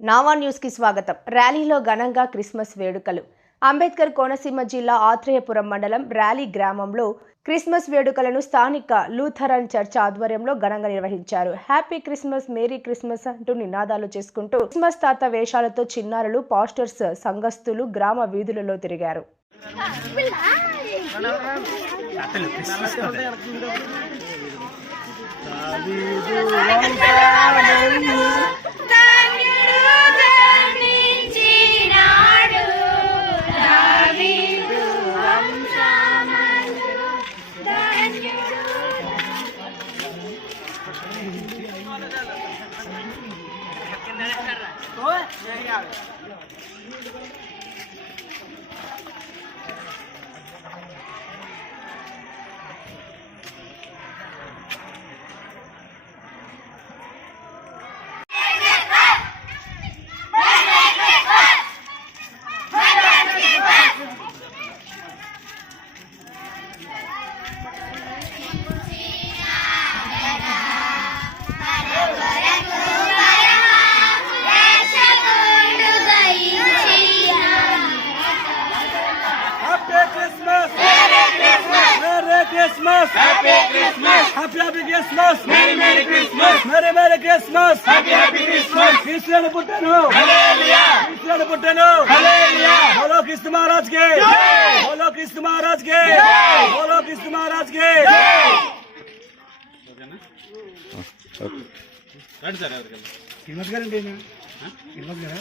నావా న్యూస్ కి స్వాగతం. ర్యాలీలో ఘనంగా క్రిస్మస్ వేడుకలు. అంబేద్కర్ కోనసీమ జిల్లా ఆత్రేయపురం మండలం ర్యాలీ గ్రామంలో క్రిస్మస్ వేడుకలను స్థానిక లూథరన్ చర్చ్ ఆధ్వర్యంలో ఘనంగా నిర్వహించారు. హ్యాపీ క్రిస్మస్, మేరీ క్రిస్మస్ అంటూ నినాదాలు చేసుకుంటూ క్రిస్మస్ తాత వేషాలతో చిన్నారులు, పాస్టర్స్, సంఘస్థులు గ్రామ వీధులలో తిరిగారు. Christmas, Happy Christmas, Happy Happy Christmas, Merry Merry Christmas, Merry Merry Christmas, Happy Happy Christmas. Christian puttanu, Hallelujah. Christian puttanu, Hallelujah. Bolo Kristu Maharaj ki, Jai. Bolo Kristu Maharaj ki, Jai. Bolo Kristu Maharaj ki, Jai. రండి sir ఎవరికైనా శ్రీనివాస్ గారు అండి శ్రీనివాస్ గారా